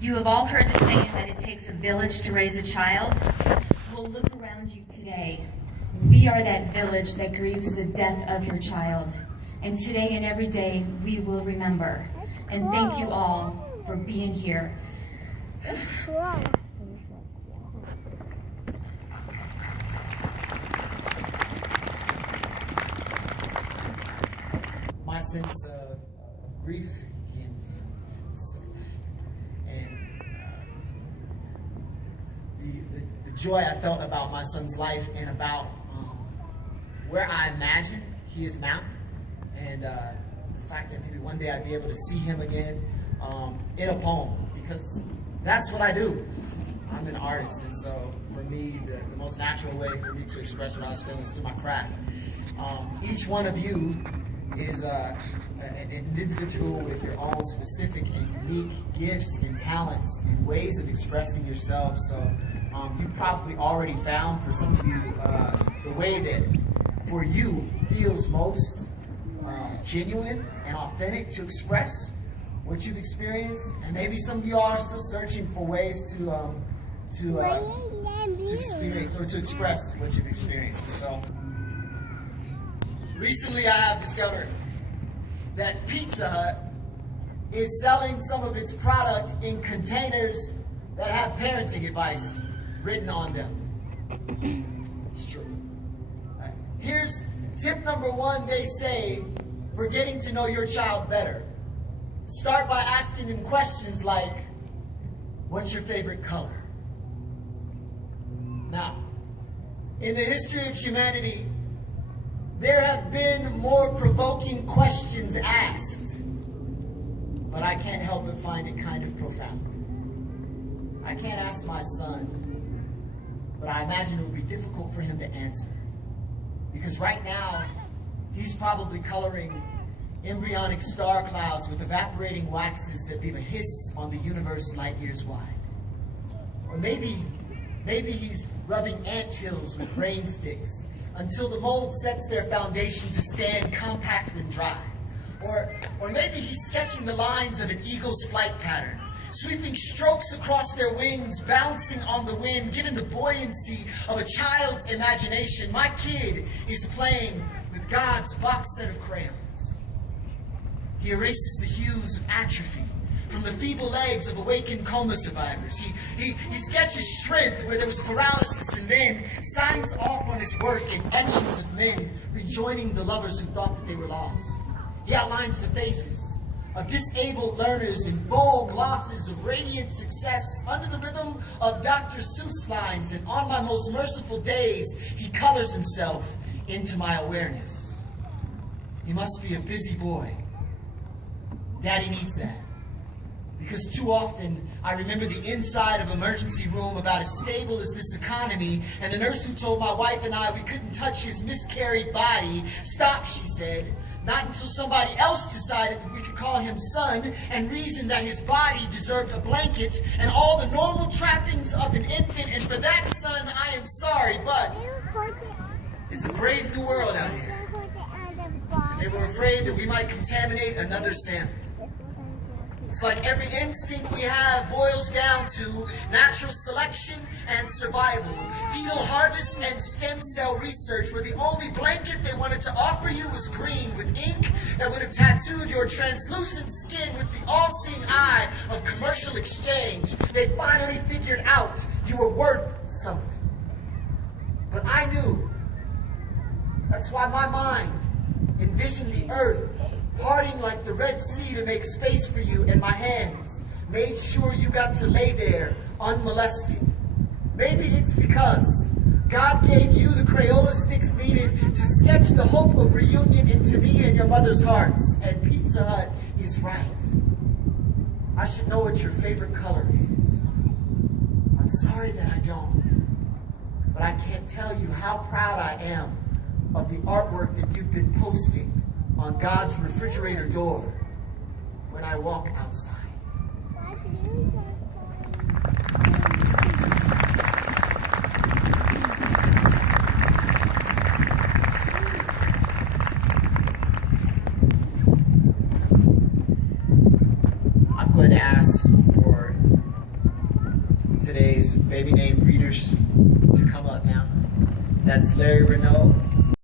You have all heard the saying that it takes a village to raise a child. Well, look around you today. We are that village that grieves the death of your child. And today and every day, we will remember. And thank you all for being here. My sense of grief and the joy I felt about my son's life and about where I imagine he is now, and the fact that maybe one day I'd be able to see him again in a poem, because that's what I do. I'm an artist, and so for me, the most natural way for me to express what I was feeling is through my craft. Each one of you is an individual with your own specific and unique gifts and talents and ways of expressing yourself. So you've probably already found, for some of you, the way that for you feels most genuine and authentic to express what you've experienced. And maybe some of you all are still searching for ways to experience or to express what you've experienced. And so recently I have discovered that Pizza Hut is selling some of its product in containers that have parenting advice written on them. It's true. All right. Here's tip number one, they say, for getting to know your child better. Start by asking them questions like, what's your favorite color? Now, in the history of humanity, there have been more provoking questions asked, but I can't help but find it kind of profound. I can't ask my son, but I imagine it would be difficult for him to answer. Because right now, he's probably coloring embryonic star clouds with evaporating waxes that leave a hiss on the universe light years wide. Or maybe he's rubbing anthills with rain sticks until the mold sets their foundation to stand compact when dry. Or maybe he's sketching the lines of an eagle's flight pattern, sweeping strokes across their wings, bouncing on the wind, given the buoyancy of a child's imagination. My kid is playing with God's box set of crayons. He erases the hues of atrophy from the feeble legs of awakened coma survivors. He sketches strength where there was paralysis, and then signs off on his work in etchings of men rejoining the lovers who thought that they were lost. He outlines the faces of disabled learners in bold glosses of radiant success under the rhythm of Dr. Seuss lines, and on my most merciful days, he colors himself into my awareness. He must be a busy boy. Daddy needs that. Because too often, I remember the inside of emergency room about as stable as this economy, and the nurse who told my wife and I we couldn't touch his miscarried body. Stop, she said. Not until somebody else decided that we could call him son and reasoned that his body deserved a blanket and all the normal trappings of an infant. And for that, son, I am sorry, but it's a brave new world out here. And they were afraid that we might contaminate another sample. It's like every instinct we have boils down to natural selection and survival, fetal harvest and stem cell research, where the only blanket they wanted to offer you was green with ink that would have tattooed your translucent skin with the all-seeing eye of commercial exchange. They finally figured out you were worth something. But I knew. That's why my mind envisioned the earth parting like the Red Sea to make space for you, and my hands made sure you got to lay there unmolested. Maybe it's because God gave you the Crayola sticks needed to sketch the hope of reunion into me and your mother's hearts. And Pizza Hut is right. I should know what your favorite color is. I'm sorry that I don't, but I can't tell you how proud I am of the artwork that you've been posting on God's refrigerator door when I walk outside. I'm going to ask for today's baby name greeters to come up now. That's Larry Renault,